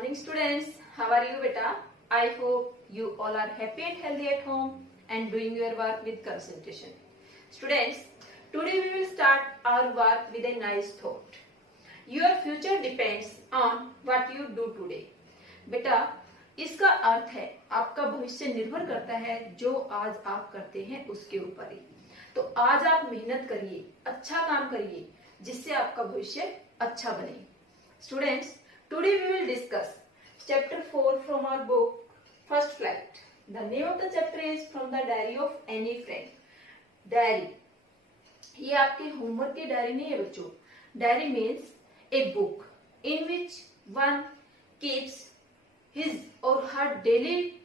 morning students, how are you beta? I hope you all are happy and healthy at home and doing your work with concentration. Students, today we will start our work with a nice thought. Your future depends on what you do today. बेटा, इसका अर्थ है आपका भविष्य निर्भर करता है जो आज आप करते हैं उसके ऊपर ही। तो आज आप मेहनत करिए, अच्छा काम करिए जिससे आपका भविष्य अच्छा बने। Students, today we will discuss chapter 4 from our book First Flight. The name of the chapter is From the Diary of Annie Frank. Diary. ये आपके होमवर्क की डायरी नहीं है बच्चों। Diary means a book in which one keeps his or her daily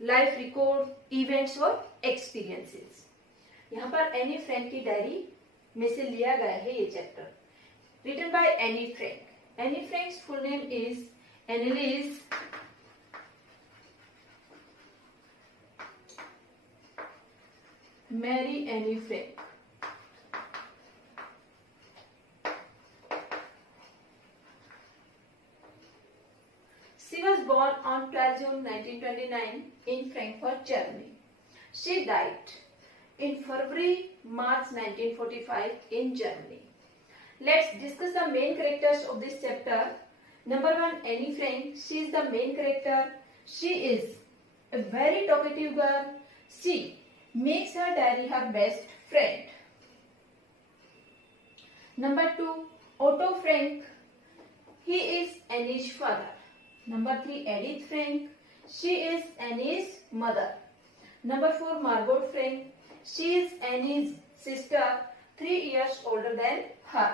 life record, events or experiences. यहाँ पर Anne Frank की diary में से लिया गया है ये chapter. Written by Annie Frank. Annie Frank's full name is Anneliese Mary Annie Frank. She was born on 12 June 1929 in Frankfurt, Germany. She died in February-March 1945 in Germany. Let's discuss the main characters of this chapter. Number 1, Annie Frank. She is the main character. She is a very talkative girl. She makes her diary her best friend. Number 2, Otto Frank. He is Annie's father. Number 3, Edith Frank. She is Annie's mother. Number 4, Margot Frank. She is Annie's sister, 3 years older than her.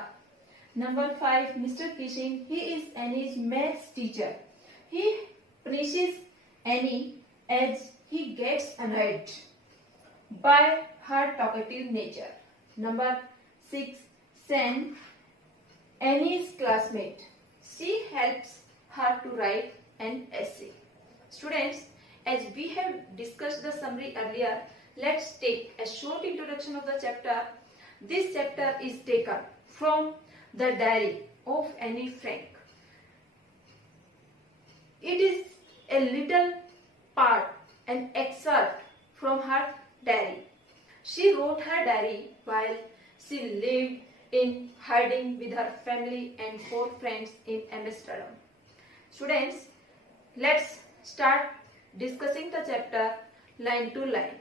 Number 5, Mr. Kissing. He is Annie's maths teacher. He punishes Annie as he gets annoyed by her talkative nature. Number 6, Sam. Annie's classmate. She helps her to write an essay. Students, as we have discussed the summary earlier, let's take a short introduction of the chapter. This chapter is taken from the diary of Annie Frank. It is a little part, an excerpt from her diary. She wrote her diary while she lived in hiding with her family and 4 friends in Amsterdam. Students, let's start discussing the chapter line to line.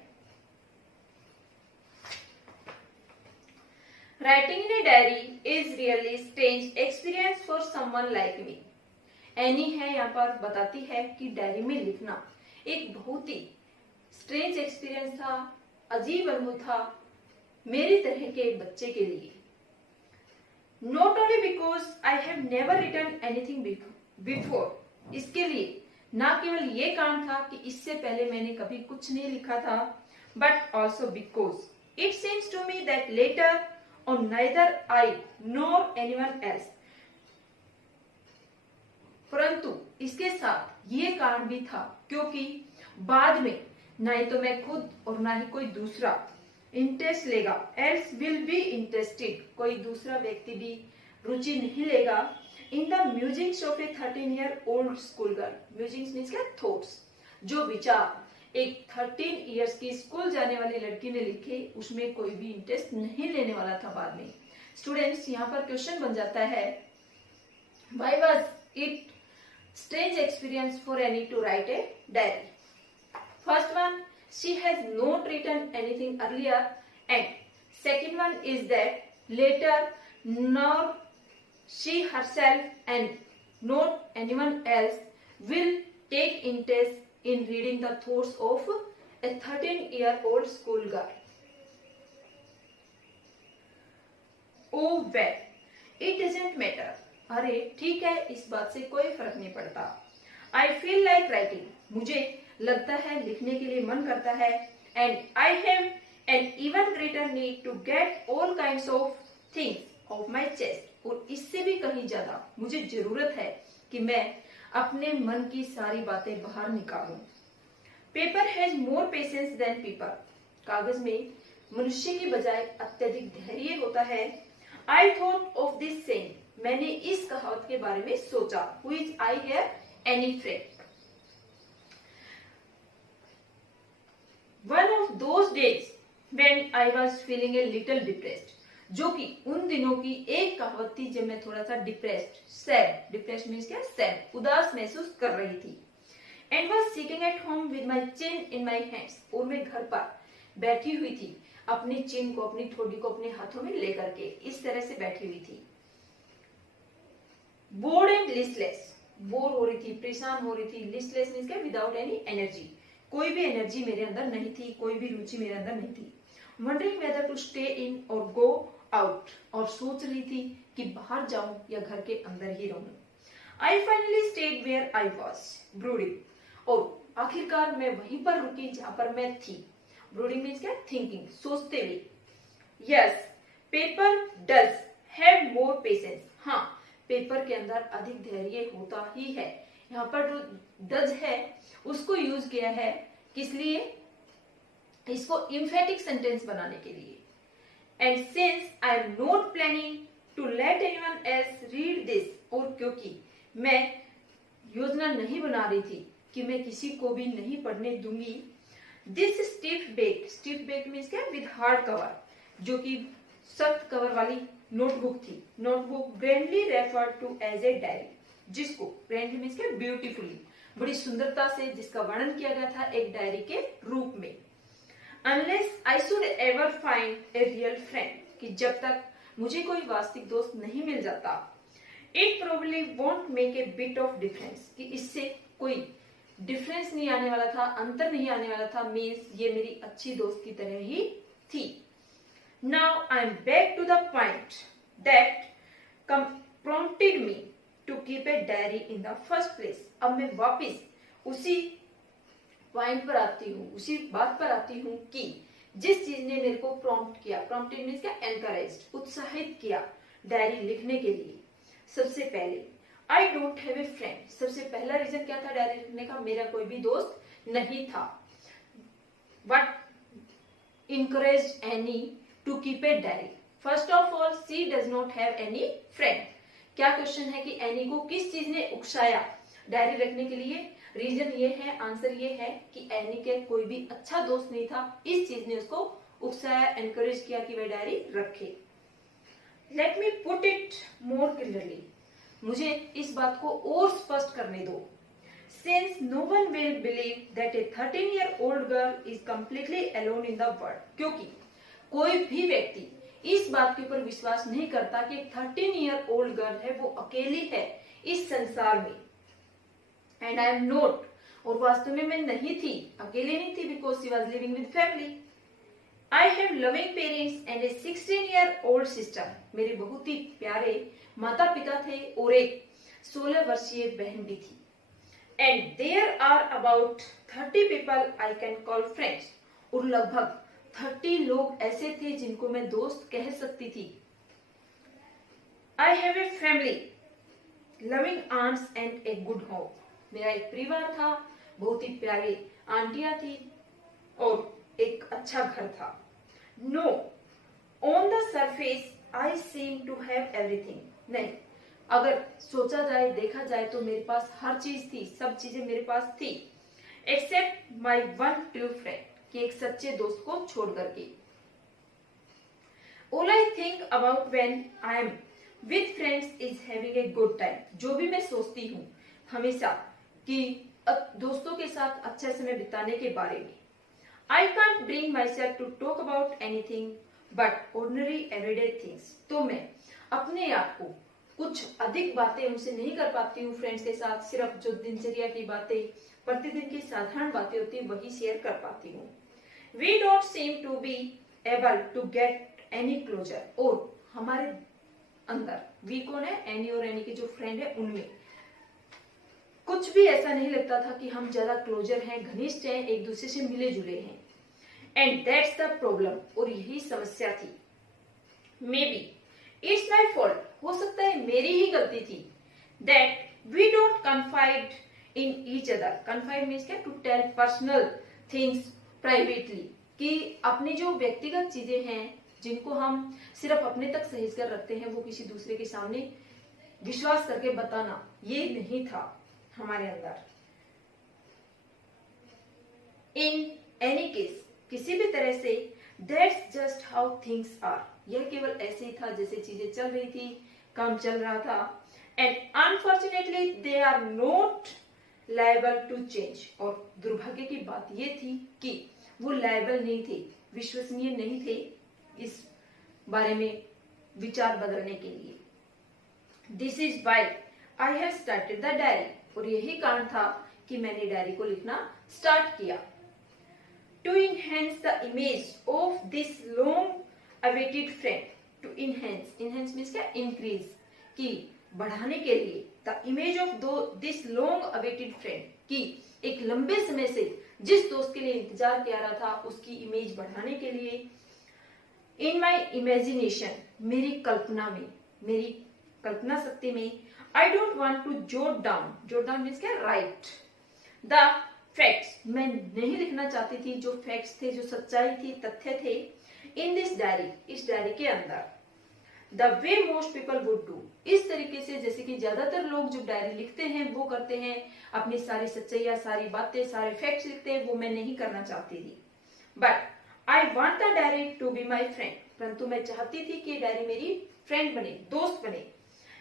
Writing in a diary is really strange experience for someone like me. Any है यहाँ पर बताती है कि diary में लिखना एक बहुत ही स्ट्रेंज एक्सपीरियंस था, अजीब अनुभव था मेरी तरह के एक बच्चे के लिए। Not only because I have never written anything before. इसके लिए ना केवल ये कारण था कि इससे पहले मैंने कभी कुछ नहीं लिखा था, but also because it seems to me that later on neither I nor anyone else. परंतु इसके साथ ये कारण भी था क्योंकि बाद में ना ही तो मैं खुद और ना ही कोई दूसरा इंटरेस्ट लेगा, else will be interested, कोई दूसरा व्यक्ति भी रुचि नहीं लेगा in the musings of a 13-year-old schoolgirl. Musings means क्या? Thoughts. जो विचार एक 13 इयर्स की स्कूल जाने वाली लड़की ने लिखे उसमें कोई भी इंटरेस्ट नहीं लेने वाला था बाद में। स्टूडेंट्स, यहाँ पर क्वेश्चन बन जाता है why was it strange experience for Annie to write a diary? First one, she has not written anything earlier, and second one is that later nor she herself and not anyone else will take interest in reading the thoughts of a 13-year-old schoolgirl. Oh well, it doesn't matter. अरे ठीक है, इस बात से कोई फर्क नहीं पड़ता। I feel like writing. मुझे लगता है लिखने के लिए मन करता है। And I have an even greater need to get all kinds of things off my chest. और इससे भी कहीं ज्यादा मुझे जरूरत है कि मैं अपने मन की सारी बातें बाहर निकालूं। Paper has more patience than people. कागज में मनुष्य की बजाय अत्यधिक धैर्य होता है। I thought of this saying. मैंने इस कहावत के बारे में सोचा. Who is I here? any friend. One of those days when I was feeling a little depressed, जो कि उन दिनों की एक कहावत थी जब मैं थोड़ा सा डिप्रेस्ड मीन्स क्या, सैड, उदास महसूस कर रही थी, and was sitting at home with my chin in my hands, और मैं घर पर बैठी हुई थी अपनी चिन को, अपनी ठोडी को अपने हाथों में लेकर के, इस तरह से बैठी हुई थी। बोर्ड एंड लिस्टलेस, बोर हो रही थी, परेशान हो रही थी, लिस्टलेस मीन्स क्या, विदाउट एनी एनर्जी, कोई भी एनर्जी मेरे अंदर नहीं थी, कोई भी रुचि मेरे अंदर नहीं थी। Wondering whether to stay in और गो आउट, और सोच रही थी कि बाहर जाऊं या घर के अंदर ही रहूं। I finally stayed where I was brooding, और आखिरकार मैं वहीं पर रुकी जहां पर मैं थी। ब्रूडिंग मीन्स क्या, थिंकिंग, सोचते हुए। Yes, paper does have more patience, हाँ पेपर के अंदर अधिक धैर्य होता ही है। यहाँ पर जो डज है उसको यूज किया है, किस लिए, इसको इम्फेटिक सेंटेंस बनाने के लिए। And since I am not planning to let anyone else read this, और क्योंकि मैं योजना नहीं बना रही थी कि मैं किसी को भी नहीं पढ़ने दूंगी, दिस स्टिफ बेक मीन्स क्या, विद हार्ड कवर, जो कि सख्त कवर वाली नोटबुक थी। Notebook grandly referred to as a diary, जिसको ग्रैंडली मीन्स क्या, ब्यूटीफुली, बड़ी सुंदरता से जिसका वर्णन किया गया था एक डायरी के रूप में। Unless I should ever find a real friend, कि जब तक मुझे कोई वास्तविक दोस्त नहीं मिल जाता, it probably won't make a bit of difference, कि इससे कोई डिफरेंस नहीं आने वाला था, अंतर नहीं आने वाला था, मीन्स ये मेरी अच्छी दोस्त की तरह ही थी। Now I am back to the point that prompted me to keep a diary in the first place। अब मैं वापिस उसी पॉइंट पर आती हूँ, उसी बात पर आती हूँ कि जिस चीज ने मेरे को प्रॉम्प्ट किया, प्रॉम्प्टेड मीन्स क्या, एनकरेज्ड, उत्साहित किया डायरी लिखने के लिए। सबसे पहले I don't have a friend, सबसे पहला रीजन क्या था डायरी लिखने का, मेरा कोई भी दोस्त नहीं था। What encouraged Annie to keep a diary? First of all, she does not have any friend। क्या क्वेश्चन है कि एनी को किस चीज ने उकसाया डायरी रखने के लिए? रीजन ये है, आंसर ये है कि एनी के कोई भी अच्छा दोस्त नहीं था, इस चीज ने उसको उकसाया, एनकरेज किया कि वह डायरी रखे। Let me put it more clearly, मुझे इस बात को और स्पष्ट करने दो। Since no one will believe that a 13-year-old girl is completely alone in the world, क्योंकि कोई भी व्यक्ति इस बात के ऊपर विश्वास नहीं करता कि एक 13-year-old गर्ल है, वो अकेली है इस संसार में। एंड आई एम नॉट, और वास्तव में मैं नहीं थी, अकेली नहीं थी, because she was living with family. I have loving parents and A 16-year-old sister, मेरे बहुत ही प्यारे माता पिता थे और एक 16 वर्षीय बहन भी थी। And there are about 30 people I can call friends, और लगभग 30 लोग ऐसे थे जिनको मैं दोस्त कह सकती थी। I have a family, loving aunts and a good home, मेरा एक परिवार था, बहुत ही प्यारी आंटियां थी और एक अच्छा घर था। No, on the surface I seem to have everything, नहीं, अगर सोचा जाए, देखा जाए तो मेरे पास हर चीज थी, सब चीजें मेरे पास थी, except my one true friend, कि एक सच्चे दोस्त को छोड़ करके। All I think about when I am with friends is having a good time, जो भी मैं सोचती हूँ हमेशा कि दोस्तों के साथ अच्छा समय बिताने के बारे में। I can't bring myself to talk about anything but ordinary everyday things, तो मैं अपने आप को कुछ अधिक बातें उनसे नहीं कर पाती हूँ फ्रेंड्स के साथ, सिर्फ जो दिनचर्या की बातें, प्रतिदिन की साधारण बातें होती है वही शेयर कर पाती हूँ। We don't seem to be able to get any closure, और हमारे अंदर वी कौन है, एनी और एनी के जो फ्रेंड है उनमें कुछ भी ऐसा नहीं लगता था कि हम ज्यादा क्लोजर हैं, घनिष्ठ हैं, एक दूसरे से मिले जुले हैं। एंड दैट्स द प्रॉब्लम, और यही समस्या थी। May be it's my fault, हो सकता है मेरी ही गलती थी, that we don't confide in each other. Confide means क्या, to tell personal things privately, कि अपनी जो व्यक्तिगत चीजें हैं जिनको हम सिर्फ अपने तक सहेज कर रखते हैं, वो किसी दूसरे के सामने विश्वास करके बताना, ये नहीं था। हमारे अंदर। इन एनी केस, किसी भी तरह से, that's just how things are, यह केवल ऐसे ही था जैसे चीजें चल रही थी, काम चल रहा था। And unfortunately they are not liable to change, और दुर्भाग्य की बात यह थी कि वो लायबल नहीं थे, विश्वसनीय नहीं थे इस बारे में विचार बदलने के लिए। This is why I have started the diary, और यही कारण था कि मैंने डायरी को लिखना स्टार्ट किया। To enhance the image of this long awaited friend, to enhance, enhance means क्या, इंक्रीज, की बढ़ाने के लिए, the image of this long awaited friend, की एक लंबे समय से जिस दोस्त के लिए इंतजार किया रहा था उसकी इमेज बढ़ाने के लिए। इन माई इमेजिनेशन, मेरी कल्पना में, मेरी कल्पना शक्ति में, I don't want to jot down, jot down means क्या, राइट, द फैक्ट्स, मैं नहीं लिखना चाहती थी जो फैक्ट्स थे, जो सच्चाई थी, तथ्य थे, इन दिस डायरी, इस डायरी के अंदर, the way most people would do, इस तरीके से जैसे कि ज्यादातर लोग जो डायरी लिखते हैं वो करते हैं, अपनी सारी सच्चाइयां, सारी बातें, सारे फैक्ट्स लिखते हैं, वो मैं नहीं करना चाहती थी। But I want the diary to be my friend, परंतु मैं चाहती थी कि डायरी मेरी फ्रेंड बने, दोस्त बने।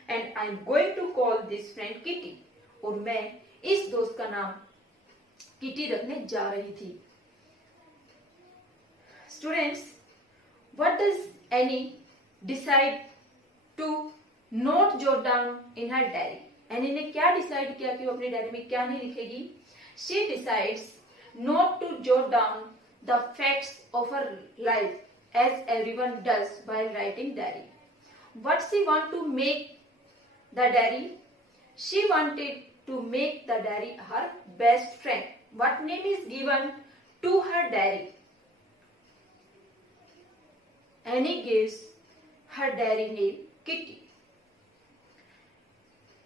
And I am going to call this friend Kitty, और मैं इस दोस्त का नाम किटी रखने जा रही थी। Students, what does Anne decide to not jot down in her diary, Anne ने क्या डिसाइड किया कि वो अपनी डायरी में क्या नहीं लिखेगी? She decides not to jot down the facts of her life as everyone does while writing diary. What she want to make the diary? She wanted to make the diary her best friend. What name is given to her diary? Annie gives her diary name Kitty.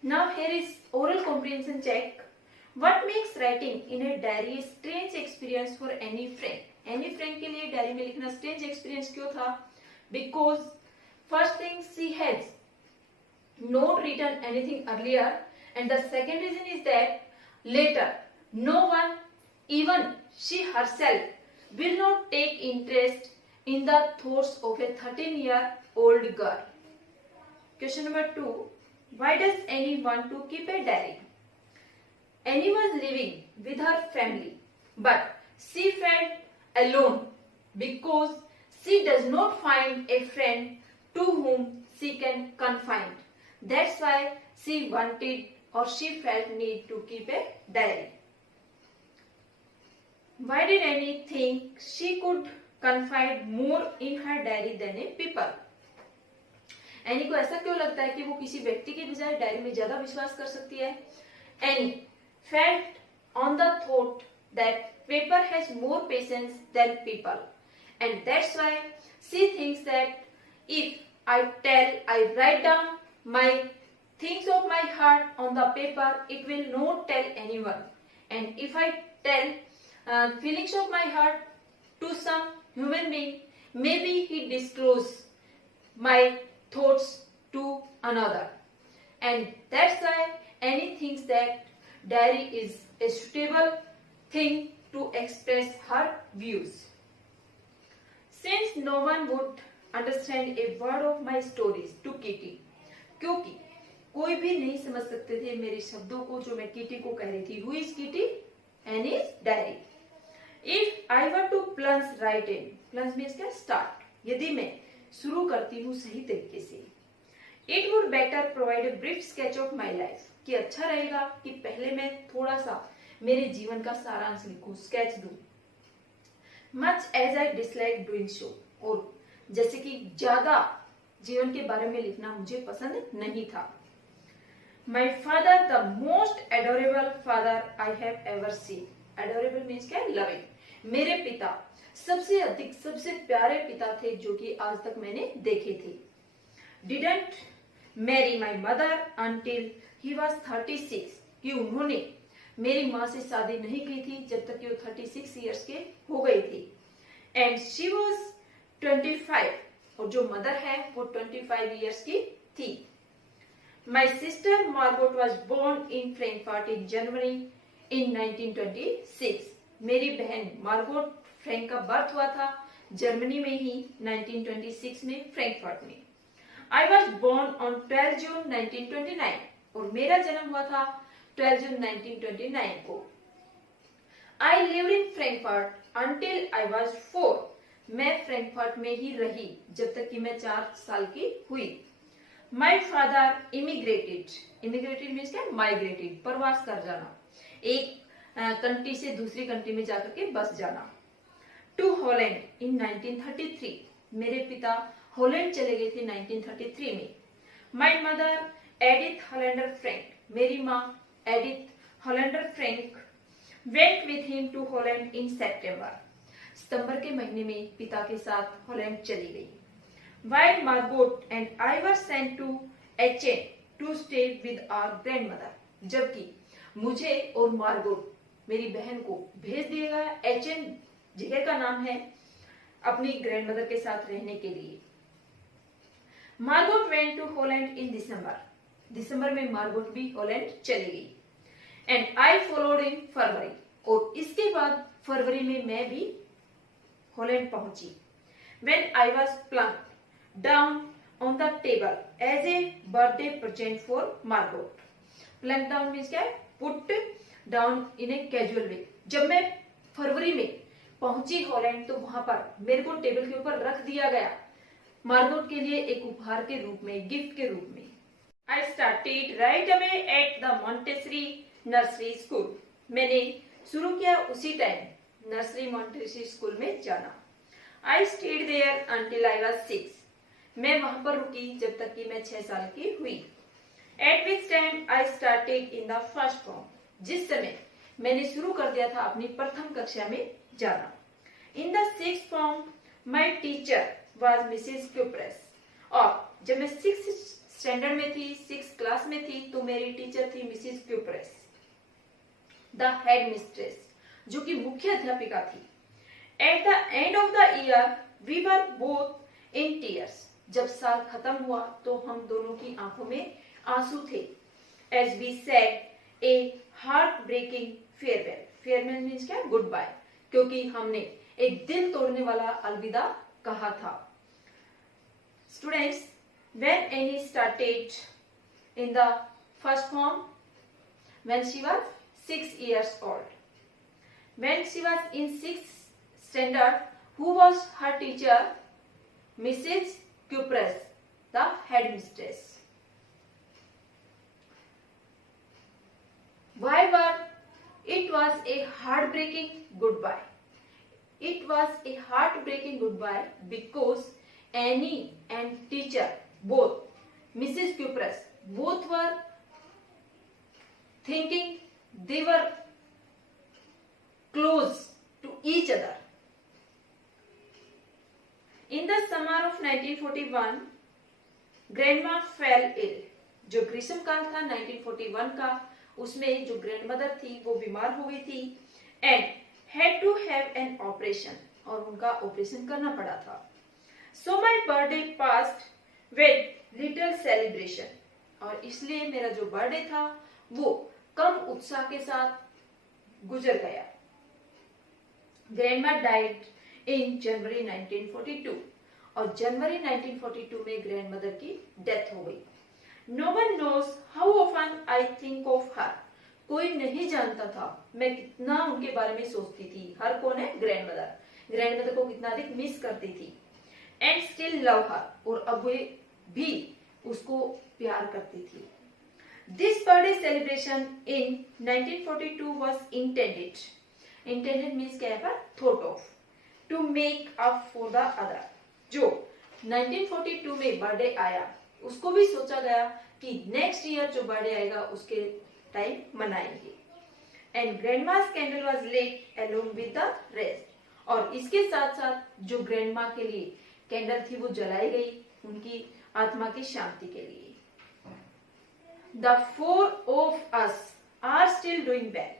Now here is oral comprehension check. What makes writing in a diary a strange experience for any friend? Any friend के लिए diary में लिखना strange experience क्यों था? Because first thing, she has not written anything earlier, and the second reason is that later no one, even she herself, will not take interest in the thoughts of a 13-year-old girl. Question number 2. Why does Annie want to keep a diary? Annie was living with her family, but she felt alone because she does not find a friend to whom she can confide. That's why she wanted, or she felt need to keep a diary. Why did Annie think she could confide more in her diary than a people? Annie को ऐसा क्यों लगता है कि वो किसी व्यक्ति के बजाय डायरी में ज्यादा विश्वास कर सकती है? Annie felt on the thought that paper has more patience than people, and that's why she thinks that if I write down my things of my heart on the paper, it will not tell anyone, and if I tell feelings of my heart to some human being, maybe he disclose my thoughts to another, and that's why Annie thinks that diary is a suitable thing to express her views. Since no one would understand a word of my stories to Kitty, क्योंकि कोई भी नहीं समझ सकते थे मेरे शब्दों को जो मैं किटी को कह रही थी। Who is Kitty? Annie's diary. If I were to plunge right in, plunge means क्या? Start. यदि मैं शुरू करती हूँ सही तरीके से, it would better provide a brief sketch of my life. कि अच्छा रहेगा कि पहले मैं थोड़ा सा मेरे जीवन का सारांश लिखूं, स्केच दूं। Much as I dislike doing so, और जैसे कि ज्यादा जीवन के बारे में लिखना मुझे पसंद नहीं था। My father, the most adorable father I have ever seen. Adorable means क्या? Loving. मेरे पिता सबसे अधिक, सबसे प्यारे पिता थे जो कि आज तक मैंने देखे थे। Didn't marry my mother until he was 36. कि उन्होंने मेरी माँ से शादी नहीं की थी जब तक कि वो 36 इयर्स के हो गई थी। एंड शी वॉज 25, और जो मदर है वो 25 इयर्स की थी। My sister Margot was born in Frankfurt in Germany in 1926. मेरी बहन मार्गोट फ्रैंक का बर्थ हुआ था जर्मनी में ही 1926 में फ्रैंकफर्ट में. I was born on 12 June 1929 और मेरा जन्म हुआ था 12 जून 1929 को. I lived in Frankfurt until I was 4. मैं फ्रैंकफर्ट में ही रही जब तक कि मैं 4 साल की हुई. My father immigrated. Immigrated means क्या? Migrated, प्रवास कर जाना, एक कंट्री से दूसरी कंट्री में जाकर के बस जाना. To Holland in 1933. मेरे पिता हॉलैंड चले गए थे 1933 में. My mother Edith Hollander Frank. मेरी माँ Edith Hollander Frank went with him to Holland in सितंबर के महीने में पिता के साथ हॉलैंड चली गई. While Margot and I were sent to Aachen to stay with our grandmother. जबकि मुझे और मार्गोट मेरी बहन को भेज दिया गया एचेन, जगह का नाम है, अपनी ग्रैंडमदर के साथ रहने के लिए. मार्गोट वेंट टू हॉलैंड इन दिसंबर में मार्गोट भी हॉलैंड चली गई. एंड आई फॉलोड इन फरवरी. और इसके बाद फरवरी में मैं भी हॉलैंड पहुंची. When I was plunked down on the table as a birthday present for Margot. Plunk down means क्या है? Put down in a casual way. जब मैं फरवरी में पहुंची हॉलैंड तो वहां पर मेरे को टेबल के ऊपर रख दिया गया मार्गोट के लिए एक उपहार के रूप में, गिफ्ट के रूप में. I started right away at the Montessori nursery school. मैंने शुरू किया उसी टाइम नर्सरी मॉन्टेसरी स्कूल में जाना. I stayed there until I was 6. मैं वहां पर रुकी जब तक कि मैं 6 साल की हुई. At which time I started in the first form. जिस समय मैंने शुरू कर दिया था अपनी प्रथम कक्षा में जाना. In the sixth form, my teacher was Mrs. Cupress. और जब मैं 6th स्टैंडर्ड में थी, 6th क्लास में थी, तो मेरी टीचर थी Mrs cuprous, the head mistress, जो कि मुख्य अध्यापिका थी. At the end of the year, we were both in tears. जब साल खत्म हुआ तो हम दोनों की आंखों में आंसू थे. As we said a heart-breaking farewell. Farewell means क्या? Good bye. क्योंकि हमने एक दिल तोड़ने वाला अलविदा कहा था. Students, when Annie started in the first form, when she was 6 years old. When she was in 6th standard, who was her teacher? Mrs. Cupress, the headmistress. Why it was a heartbreaking goodbye? It was a heartbreaking goodbye because Annie and teacher, both, Mrs. Cupress, both were thinking they were close to each other. In the summer of 1941, grandma fell ill. जो ग्रीष्म काल था 1941 का, उसमें जो grandmother थी वो बीमार हो गई थी and had to have an operation, और उनका ऑपरेशन करना पड़ा था. So my birthday passed with little celebration, और इसलिए मेरा जो बर्थडे था वो कम उत्साह के साथ गुजर गया. Grandma died in January 1942, और जनवरी 1942 में ग्रैंडमदर की डेथ हो गई. No one knows how often I think of her. कोई नहीं जानता था मैं कितना उनके बारे में सोचती थी. हर कौन है? ग्रैंडमदर. ग्रैंडमदर को कितना अधिक मिस करती थी. And still love her, और अब वे भी उसको प्यार करती थी. This birthday celebration in 1942 was intended. Intended means क्या है? Thought of. To make up for the other. जो 1942 में बर्थडे आया उसको भी सोचा गया कि नेक्स्ट ईयर जो बर्थडे आएगा उसके टाइम मनाएंगे. And grandma's candle was lit along with the rest, और इसके साथ साथ जो ग्रैंडमा के लिए कैंडल थी वो जलाई गई उनकी आत्मा की शांति के लिए. The four of us are still doing well.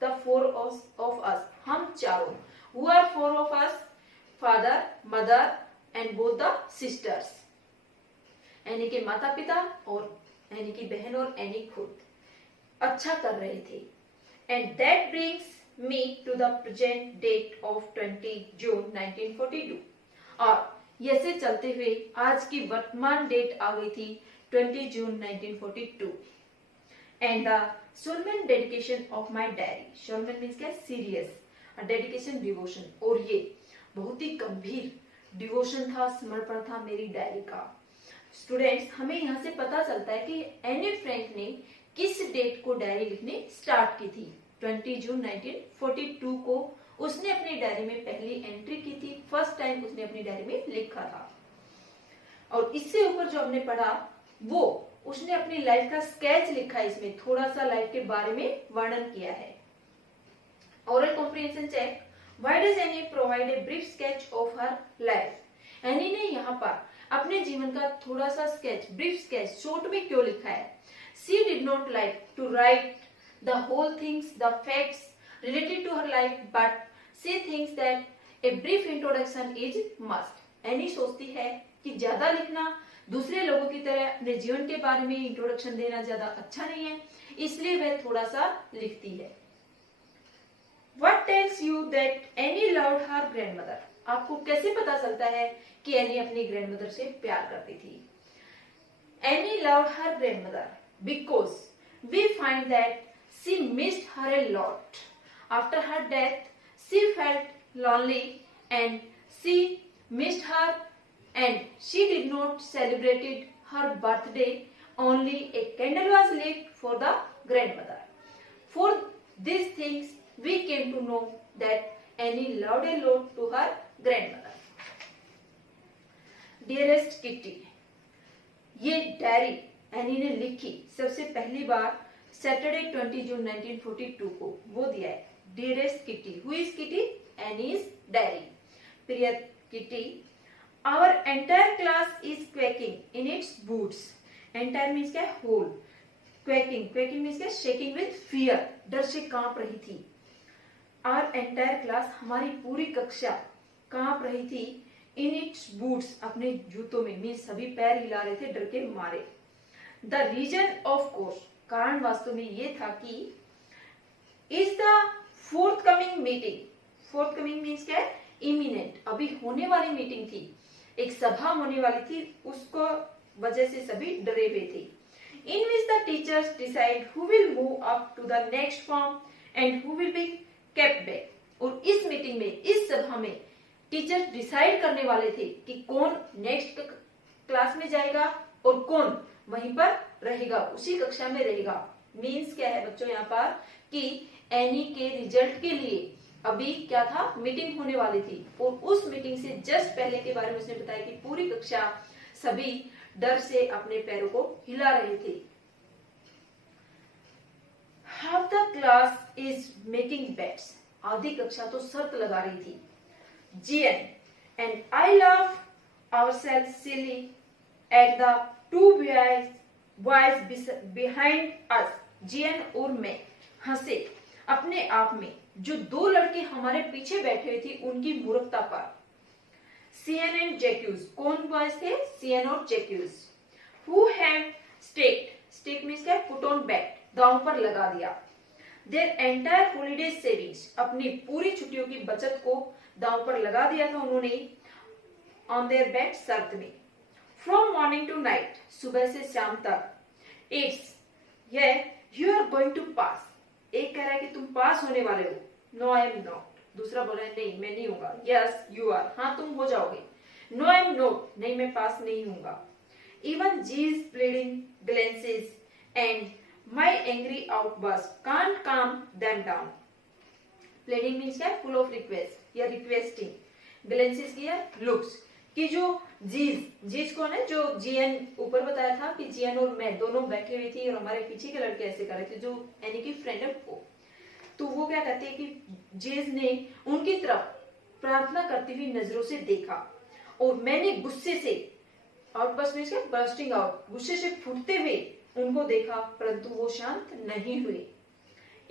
The four of us, हम चारों. Who are four of us? Father, mother and both the sisters. यानी कि माता पिता और यानी कि बहन और एनी खुद अच्छा कर रहे थे। And that brings me to the present date of 20 June 1942। और ऐसे चलते हुए आज की वर्तमान डेट आ गई थी 20 June 1942। And the Solomon dedication of my diary, Solomon means क्या, सीरियस, डेडिकेशन डिवोशन, और ये बहुत ही गंभीर डिवोशन था, समर्पण था मेरी डायरी का। स्टूडेंट्स, हमें यहाँ से पता चलता है कि एनी फ्रैंक ने किस डेट को डायरी लिखने स्टार्ट की थी। 20 जून 1942 को उसने अपनी डायरी में पहली एंट्री की थी, फर्स्ट टाइम उसने अपनी डायरी में लिखा था। और इससे ऊपर जो हमने पढ़ा वो उसने अपनी लाइफ का स्केच लिखा है, इसमें थोड़ा सा लाइफ के बारे में वर्णन किया है। Oral comprehension check, why does Anne provide a brief sketch of her life. Anne ने यहाँ पर अपने जीवन का थोड़ा सा स्केच, ब्रीफ स्केच, शॉर्ट में क्यों लिखा है? She did not like to write the whole things, the facts related to her life, but she thinks that a brief introduction is must. Any सोचती है कि ज्यादा लिखना, दूसरे लोगों की तरह अपने जीवन के बारे में इंट्रोडक्शन देना ज्यादा अच्छा नहीं है, इसलिए वह थोड़ा सा लिखती है। What tells you that Annie loved her grandmother? आपको कैसे पता चलता है कि एनी अपनी ग्रैंडमदर से प्यार करती थी? Annie loved her grandmother because we find that she missed her a lot. After her death, she felt lonely and she missed her, and she did not celebrate her birthday. Only a candle was lit for the grandmother. For these things, we came to know that Annie loved a lot to her grandmother. Dearest Kitty, ये diary Anne ने लिखी सबसे पहली बार Saturday 20 June 1942 को, वो दिया है। Dearest Kitty, who is Kitty? Anne's diary. प्रिय Kitty, our entire class is quaking in its boots. Entire means क्या? होल। क्वेकिंग, क्वेकिंग मीन्स क्या? शेकिंग विद फियर, डर से कांप रही थी। आवर एंटायर क्लास, हमारी पूरी कक्षा कांप रही थी। इन इट्स बूट्स, अपने जूतों में, मीन्स सभी पैर हिला रहे थे डर के मारे। द रीजन ऑफ कोर्स, कारण वास्तव में ये था कि is the fourth coming meeting, fourth coming means क्या है? इमिनेंट, अभी होने वाली मीटिंग थी, एक सभा होने वाली थी, उसको वजह से सभी डरे हुए थे। In which the teachers decide who will move up to the next form and who will be kept back. और इस मीटिंग में, इस सभा में टीचर्स डिसाइड करने वाले थे कि कौन नेक्स्ट क्लास में जाएगा और कौन वहीं पर रहेगा, उसी कक्षा में रहेगा। मीन्स क्या है बच्चों यहाँ पर कि एनी के रिजल्ट के लिए अभी क्या था, मीटिंग होने वाली थी, और उस मीटिंग से जस्ट पहले के बारे में उसने बताया कि पूरी कक्षा सभी डर से अपने पैरों को हिला रहे थे। Half the class is making bets, आधी कक्षा तो शर्त लगा रही थी। Jean and I love ourselves silly at the two boys behind us. Jean और मैं हंसे अपने आप में, जो दो लड़के हमारे पीछे बैठे हुए थे उनकी मूर्खता पर। सीएन एंड जैक्यूज, कौन बॉयज थे? सीएन और Jacques. Who have staked, stake means क्या? पुट ऑन बैट, दांव पर लगा दिया। देयर एंटायर हॉलीडे सेविंग्स, अपनी पूरी छुट्टियों की बचत को दांव पर लगा दिया था उन्होंने। ऑन देयर बैट, शर्त में। फ्रॉम मॉर्निंग टू नाइट, सुबह से शाम तक। It's you are going to pass, एक कह रहा है कि तुम पास होने वाले हो। नो आई एम नॉट, दूसरा बोल रहा है नहीं मैं नहीं होगा। यस यू आर, हाँ तुम हो जाओगे। नो आई एम नॉट, नहीं मैं पास नहीं होऊंगा। Even G's pleading glances and my angry outbursts can't calm them down. Pleading means क्या? फुल ऑफ रिक्वेस्ट या रिक्वेस्टिंग। ग्लेंसेस की है लुक्स, कि जो जीज कौन है? जो जीएन ऊपर बताया था कि जीएन और मैं दोनों बैठे हुए थे और हमारे पीछे के लड़के ऐसे कर रहे थे, जो एनी की फ्रेंड है वो। तो वो क्या कहते हैं कि जीज ने उनकी तरफ प्रार्थना करती हुई नजरों से देखा और मैंने गुस्से से, आउटबर्स्ट मींस क्या? बर्स्टिंग आउट, गुस्से से फूटते हुए उनको देखा, परंतु वो शांत नहीं हुए।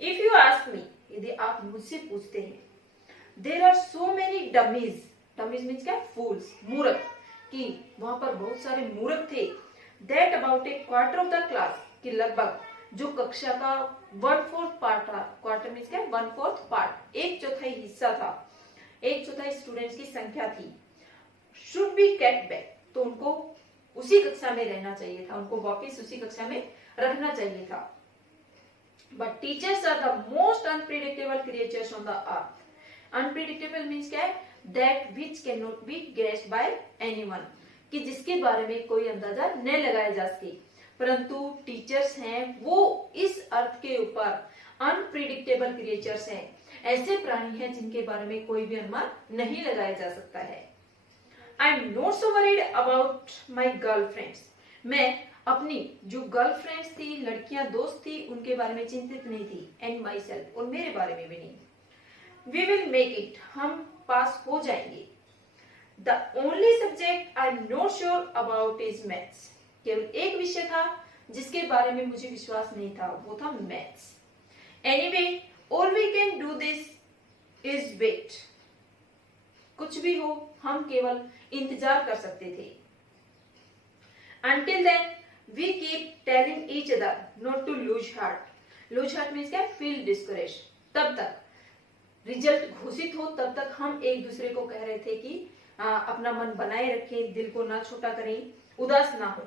इफ यू आस्क मी, यदि आप मुझसे पूछते हैं, there are so many dummies, dummies means क्या? फूल्स, मूर्ख, कि वहां पर बहुत सारे मूर्ख थे। That about A quarter of the class, कि लगभग जो कक्षा का 1/4 पार्ट था, क्वार्टर मीन्स क्या, 1/4 पार्ट, 1/4 हिस्सा था, 1/4 स्टूडेंट्स की संख्या थी, शुड बी केप्ट बैक, तो उनको उसी कक्षा में रहना चाहिए था, उनको वापस उसी कक्षा में रखना चाहिए था। But teachers are the most unpredictable creatures on the earth. Unpredictable means क्या है, that which can not be guessed by anyone, कि जिसके बारे में कोई अंदाजा न लगाया जा सके, परंतु टीचर्स हैं वो इस अर्थ के ऊपर अनप्रिडिक्टेबल क्रिएचर्स हैं, ऐसे प्राणी हैं जिनके बारे में कोई भी अनुमान नहीं लगाया जा सकता है। आई am not so worried about my girlfriends, मैं अपनी जो गर्लफ्रेंड्स थी, लड़कियां दोस्त थी, उनके बारे में चिंतित नहीं थी, एंड माई सेल्फ, और मेरे बारे में भी नहीं। वी विल मेक इट, हम पास हो जाएंगे। The only subject I am not sure about is maths, केवल एक विषय था जिसके बारे में मुझे विश्वास नहीं था, वो था maths. Anyway, all we can do this is wait, कुछ भी हो हम केवल इंतजार कर सकते थे। Until then, we keep telling each other not to lose heart. Lose heart means क्या, feel discouraged। तब तक रिजल्ट घोषित हो तब तक हम एक दूसरे को कह रहे थे कि अपना मन बनाए रखें, दिल को ना छोटा करें, उदास ना हो।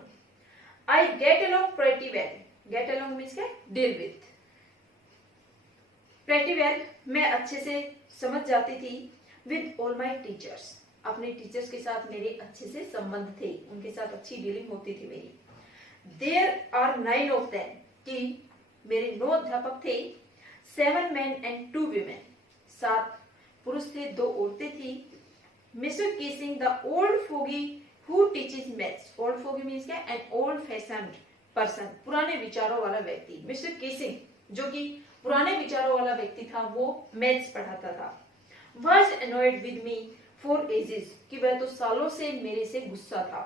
I get along pretty well. Get along means क्या, deal with। pretty well मैं अच्छे से समझ जाती थी। with all my teachers, अपने टीचर्स के साथ मेरे अच्छे से संबंध थे, उनके साथ अच्छी डीलिंग होती थी मेरी। There are 9 of them, कि मेरे 9 अध्यापक थे। 7 men and 2 women, 7 पुरुष थे, 2 औरतें थी। Mr. Kissing, the old fogey who teaches maths, old fogey means क्या, an old fashioned person, पुराने विचारों वाला व्यक्ति। Mr. Kissing, जो कि पुराने विचारों वाला व्यक्ति था, वो मैथ्स पढ़ाता था। Was annoyed with me for ages, कि वह तो सालों से मेरे से गुस्सा था।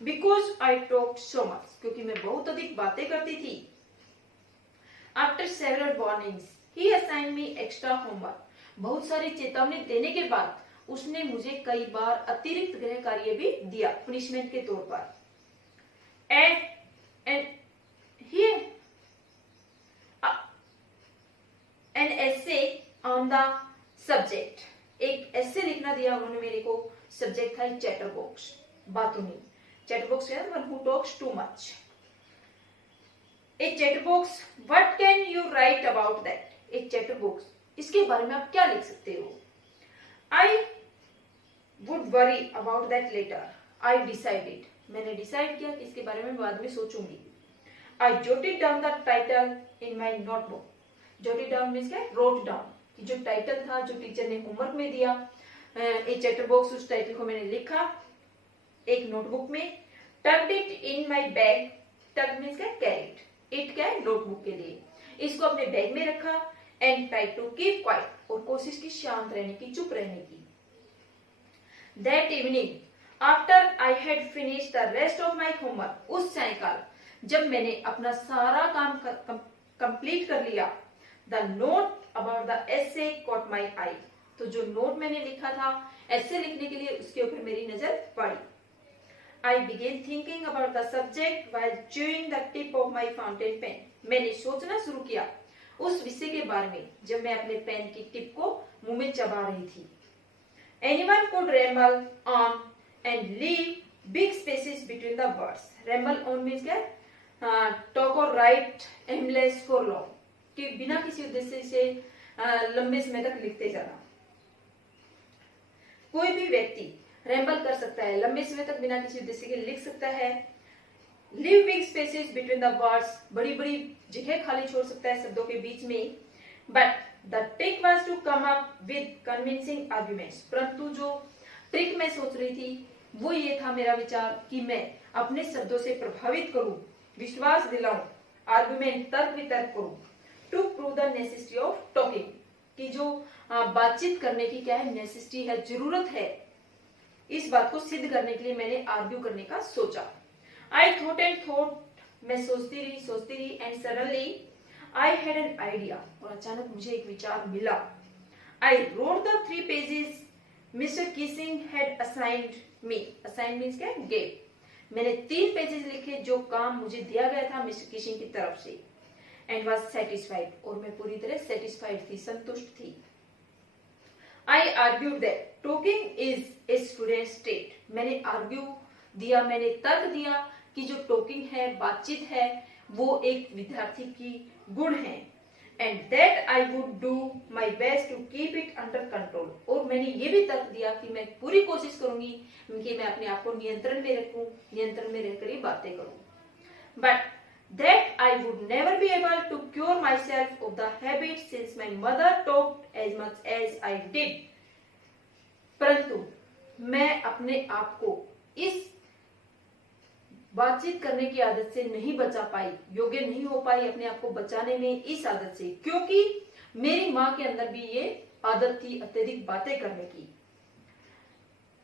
Because I talked so much, क्योंकि मैं बहुत अधिक बातें करती थी। After several warnings, he assigned me extra homework, बहुत सारी चेतावनी देने के बाद उसने मुझे कई बार अतिरिक्त गृह कार्य भी दिया, पनिशमेंट के तौर पर। An essay on the subject, एक ऐसे लिखना दिया उन्होंने मेरे को, सब्जेक्ट था चैटरबॉक्स, बातूनी। चैटरबॉक्स है one who talks too much. A chatterbox, what can you write about that, एक चैटरबॉक्स, इसके बारे में आप क्या लिख सकते हो। I would worry about that later, I decided, मैंने डिसाइड किया कि इसके बारे में बाद में सोचूंगी। I jotted down the title in my notebook, jotted down means क्या, रोट डाउन, जो टाइटल था जो टीचर ने होमवर्क में दिया, एक चैटर बॉक्स, उस टाइटल को मैंने लिखा एक नोटबुक में। Tucked it in my bag, tucked means क्या, कैरिड, इट क्या है, नोटबुक के लिए, इसको अपने बैग में रखा। And try to keep quiet, और कोशिश की शांत रहने की, चुप रहने की। That evening after I had finished the rest of my homework, उस सायंकाल जब मैंने अपना सारा काम कंप्लीट कर लिया, the note about the essay caught my eye, तो जो नोट मैंने लिखा था ऐसे लिखने के लिए, उसके ऊपर मेरी नजर पड़ी। I began thinking about the subject while chewing the tip of my fountain pen, मैंने सोचना शुरू किया उस विषय के बारे में जब मैं अपने पेन की टिप को मुंह में चबा रही थी। Anyone could ramble on and leave big spaces between the words, ramble on means क्या, टॉक और राइट एमलेस फॉर लॉन्ग, कि बिना किसी उद्देश्य से लंबे समय तक लिखते जाना। कोई भी व्यक्ति रैम्बल कर सकता है, लंबे समय तक बिना किसी उद्देश्य के लिख सकता है। Live big spaces between the words, बड़ी बड़ी जगह खाली छोड़ सकता है शब्दों के बीच में। But the trick was to come up with convincing arguments, परंतु जो ट्रिक मैं सोच रही थी वो ये था, मेरा विचार, कि मैं अपने शब्दों से प्रभावित करूं, विश्वास दिलाऊं, आर्गुमेंट, तर्क वितर्क करूं, to prove the necessity of talking, कि जो बातचीत करने की क्या है, नेसेसिटी है, जरूरत है, इस बात को सिद्ध करने के लिए मैंने आर्ग्यू करने का सोचा। आई थॉट एंड थॉट, मैं सोचती रही and suddenly I had an idea, और अचानक मुझे एक विचार मिला। I wrote the 3 pages mister Keesing had assigned me, assign means क्या, गेव, मैंने 3 पेजेस लिखे जो काम मुझे दिया गया था मिस्टर किसिंग की तरफ से, एंड वॉज सेटिस्फाइड, और मैं पूरी तरह सेटिस्फाइड थी, संतुष्ट थी। I argued that talking is a student state, मैंने आर्ग्यू दिया, मैंने तर्क दिया कि जो टॉकिंग है, बातचीत है, वो एक विद्यार्थी की गुण है, and that I would do my best to keep it under control, और मैंने ये भी तर्क दिया कि मैं पूरी कोशिश करूंगी कि मैं अपने आप को नियंत्रण में रखूं, नियंत्रण में रहकर ही बातें करूं, but that I would never be able to cure myself of the habit since my mother talked as much as I did. परंतु मैं अपने आप को इस बातचीत करने की आदत से नहीं बचा पाई, योग्य नहीं हो पाई अपने आप को बचाने में इस आदत से, क्योंकि मेरी माँ के अंदर भी ये आदत थी अत्यधिक बातें करने की।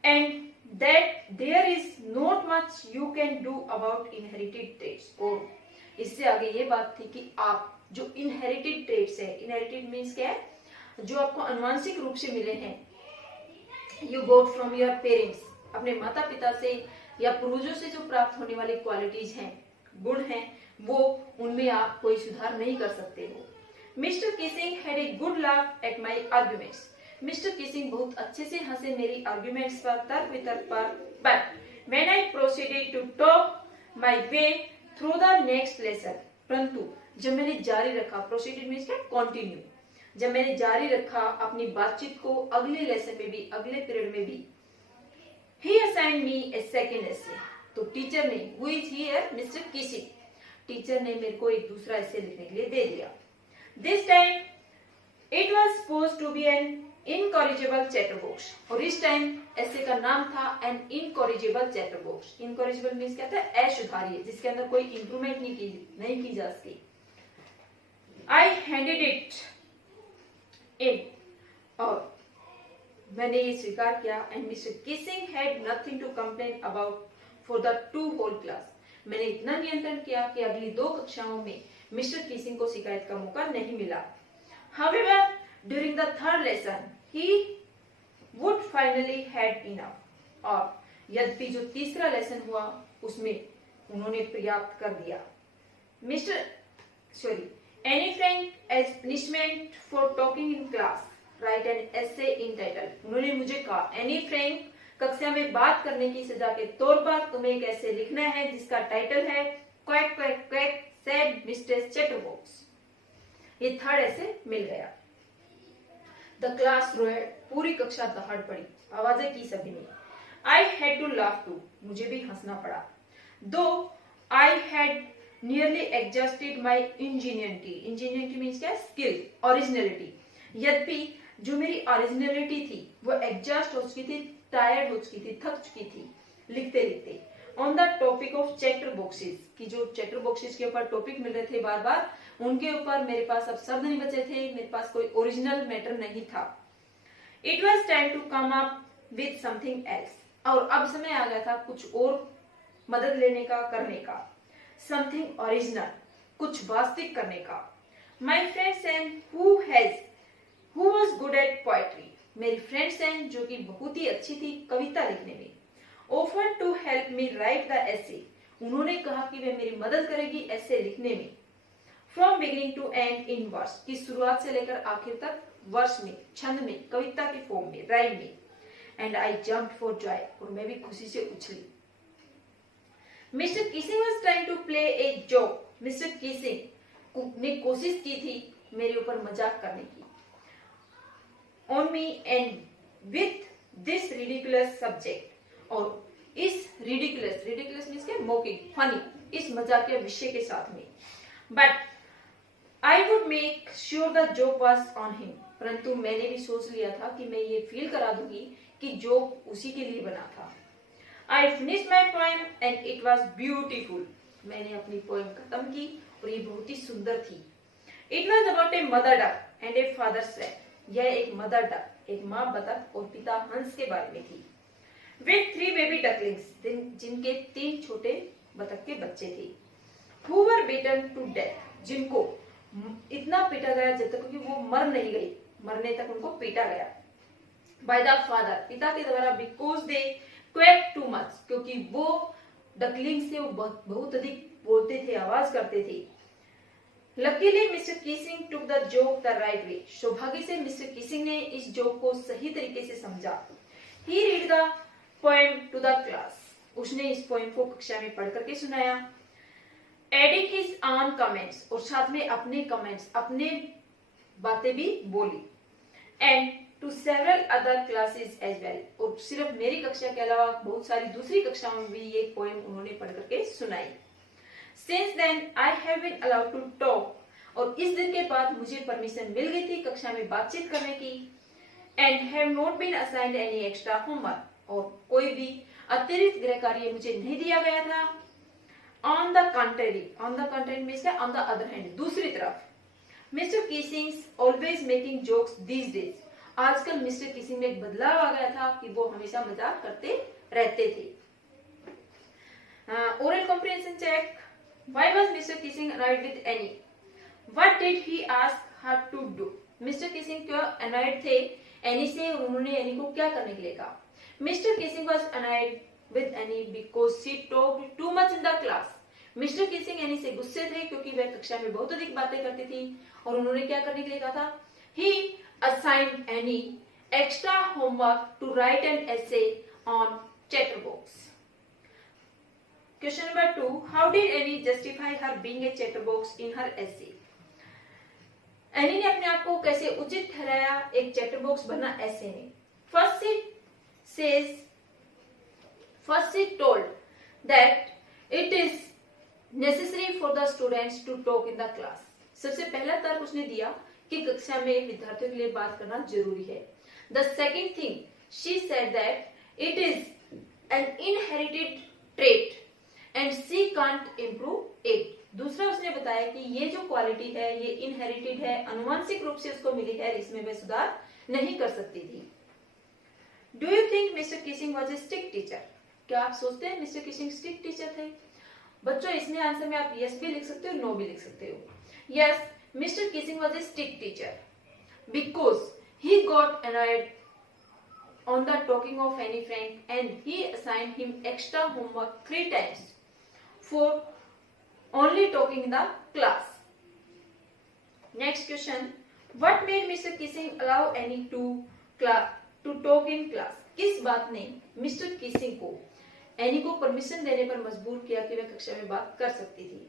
And that there is not much you can do about inherited traits, और इससे आगे ये बात थी कि आप जो इनहेरिटेड ट्रेट्स है, इनहेरिटेड मीन्स क्या है, जो आपको अनुवांशिक रूप से मिले हैं, you got from your parents, अपने माता पिता से या पूर्वजों से जो प्राप्त होने वाली क्वालिटीज हैं, गुण हैं, वो उनमें आप कोई सुधार नहीं कर सकते हो। Mister Keesing had a good laugh at my arguments, mister Keesing बहुत अच्छे से हंसे मेरी आर्ग्यूमेंट्स पर, तर्क वितर्क पर, but when I proceeded to talk my way through the next lesson, परंतु जब मैंने जारी रखा, प्रोसीडेड मीन्स क्या, कंटिन्यू, जब मैंने जारी रखा अपनी बातचीत को अगले लेसन में भी, अगले पीरियड में भी, ही असाइंड मी ए सेकंड एसे, तो टीचर ने, who is here, mister Keesing, teacher ने मेरे को एक दूसरा एसे लिखने के लिए दे दिया। This time it was supposed to be an incorrigible chatterbox, और इस टाइम ऐसे का नाम था an incorrigible chatterbox. Incorrigible means क्या था, अशुधार्य, जिसके अंदर कोई इंप्रूवमेंट नहीं की जा सकती। आई हैंडेड इट इन, और मैंने ये स्वीकार किया, and Mr Keesing had nothing to complain about for the 2 whole class, मैंने इतना नियंत्रण किया कि अगली 2 कक्षाओं में मिस्टर किसिंग को शिकायत का मौका नहीं मिला। However, during the 3rd lesson, he would finally had enough, और यद्यपि जो तीसरा लेसन हुआ उसमें उन्होंने पर्याप्त कर दिया। Annie Frank as punishment for talking in class, write an essay in title, उन्होंने मुझे कहा, एनी फ्रैंक, कक्षा में बात करने की सजा के तौर पर तुम्हें एक ऐसे लिखना है जिसका टाइटल है quack quack quack said mister chatterbox. ये 3rd ऐसे मिल गया। द क्लास रोयड, पूरी कक्षा दहाड़ पड़ी, आवाजें की सभी ने। I had to laugh too, मुझे भी हंसना पड़ा। Though I had nearly exhausted my ingenuity, ingenuity means क्या, स्किल, ओरिजिनलिटी, यद्यपि जो मेरी ओरिजिनलिटी थी वो एडजस्ट हो चुकी थी, टायर्ड हो चुकी थी, थक चुकी थी लिखते लिखते। On the topic of chapter boxes, की जो चैप्टर बॉक्सेस के ऊपर टॉपिक मिल रहे थे बार बार, उनके ऊपर मेरे पास अब शब्द नहीं बचे थे, मेरे पास कोई ओरिजिनल मैटर नहीं था। It was time to come up with something else, और अब समय आ गया था कुछ और मदद लेने का, करने का। समथिंग ओरिजिनल, कुछ वास्तविक करने का। My friends and who was good at poetry, मेरी फ्रेंड्स एंड जो कि बहुत ही अच्छी थी कविता लिखने में, offer to help me write the essay, उन्होंने कहा कि वे मेरी मदद करेगी ऐसे लिखने में। From beginning to end in verse, की शुरुआत से लेकर आखिर तक वर्ष में, छंद में, कविता के फॉर्म में, राइम में। And I jumped for joy, और मैं भी खुशी से उछली। Mr Keesing was trying to play a joke, मिस्टर किसिंग ने कोशिश की थी मेरे ऊपर मजाक करने की। On me and with this ridiculous subject, और इस रिडिकुलस मीन्स क्या, मॉकिंग, फनी, इस मजाकिया विषय के साथ में। But I would make sure the joke was on him, परंतु मैंने भी सोच लिया था कि मैं ये फील करा दूंगी कि जोक उसी के लिए बना था। I finished my poem and it was beautiful, मैंने अपनी पोएम खत्म की और ये बहुत ही सुंदर थी। It was about a mother duck and a father slate, यह एक मदर डक, एक माँ बतख और पिता हंस के बारे में थी। विद 3 बेबी डकलिंग्स, जिनके 3 छोटे बतख के बच्चे थे। Who were beaten to death, जिनको इतना पीटा गया जब तक कि वो मर नहीं गई, मरने तक उनको पीटा गया। बाय द फादर, पिता के द्वारा, because they quake too much, क्योंकि वो डकलिंग से वो बहुत अधिक बोलते थे, आवाज करते थे। Luckily mister Keesing took the joke the right way. सौभाग्य से मिस्टर किसिंग ने इस जोक को सही तरीके से समझा। He read the poem to the class. उसने इस पोएम को कक्षा में पढ़ करके सुनाया। एडिंग हिज ऑन कमेंट्स, और साथ में अपने कमेंट्स, अपने बातें भी बोली। And to several other classes as well, और सिर्फ मेरी कक्षा के अलावा बहुत सारी दूसरी कक्षाओं में भी ये पोएम उन्होंने पढ़ करके सुनाई। Since then I have been allowed to talk, और इस दिन के बाद मुझे परमिशन मिल गई थी कक्षा में बातचीत करने की। And have not been assigned any extra homework, और कोई भी अतिरिक्त गृह कार्य मुझे नहीं दिया गया था। On the contrary means on the other hand, दूसरी तरफ Mr. Kissing always making jokes these days, आजकल मिस्टर किसिंग में एक बदलाव आ गया था कि वो हमेशा मजाक करते रहते थे। Oral comprehension check. Why was Mr. Kissing annoyed with Annie? What did he ask her to do? Mr. Kissing क्यों annoyed थे Annie से, और उन्होंने Annie को क्या करने के लिए कहा? Mr. Kissing was annoyed with Annie because she talked too much in the class. Mr. Kissing Annie से गुस्से थे क्योंकि वह कक्षा में बहुत अधिक बातें करती थी, और उन्होंने क्या करने के लिए कहा था? He assigned Annie extra homework to write an essay on chatterbox. Question number 2. How did Annie justify her being a chatterbox in her essay? Annie ने अपने आप को कैसे उचित ठहराया एक चैटरबॉक्स बना ऐसे में? First she told that it is necessary for the students to talk in the class. सबसे पहला तर्क उसने दिया कि कक्षा में विद्यार्थियों के लिए बात करना जरूरी है। The second thing she said that it is an inherited trait and she can't improve it. दूसरा उसने बताया कि ये जो क्वालिटी है ये इनहेरिटेड है, अनुवांशिक रूप से उसको मिली है, इसमें वह सुधार नहीं कर सकती थी। Do you think Mr. Kissing was a strict teacher? क्या आप सोचते हैं मिस्टर किसिंग स्ट्रिक्ट टीचर थे? बच्चों इसमें आंसर में आप यस भी लिख सकते हो, नो भी लिख सकते हो। Yes, mister Keesing was a strict teacher because he got annoyed on the talking of Annie Frank and he assigned him extra homework 3 times for only talking in the class. Next question. What made Mr. Kissing allow Annie to talk in class? किस बात ने mister Keesing को any को permission देने पर मजबूर किया कि वह कक्षा में बात कर सकती थी?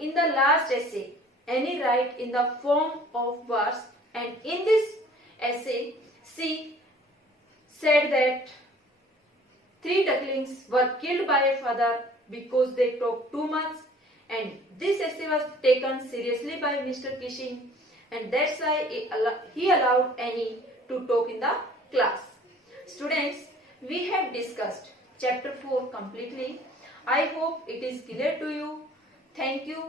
In the last essay, Annie write in the form of verse, and in this essay, she said that 3 ducklings were killed by a father because they talked too much, and this essay was taken seriously by Mr. Kissing, and that's why he allowed Annie to talk in the class. Students, we have discussed chapter 4 completely. I hope it is clear to you. Thank you.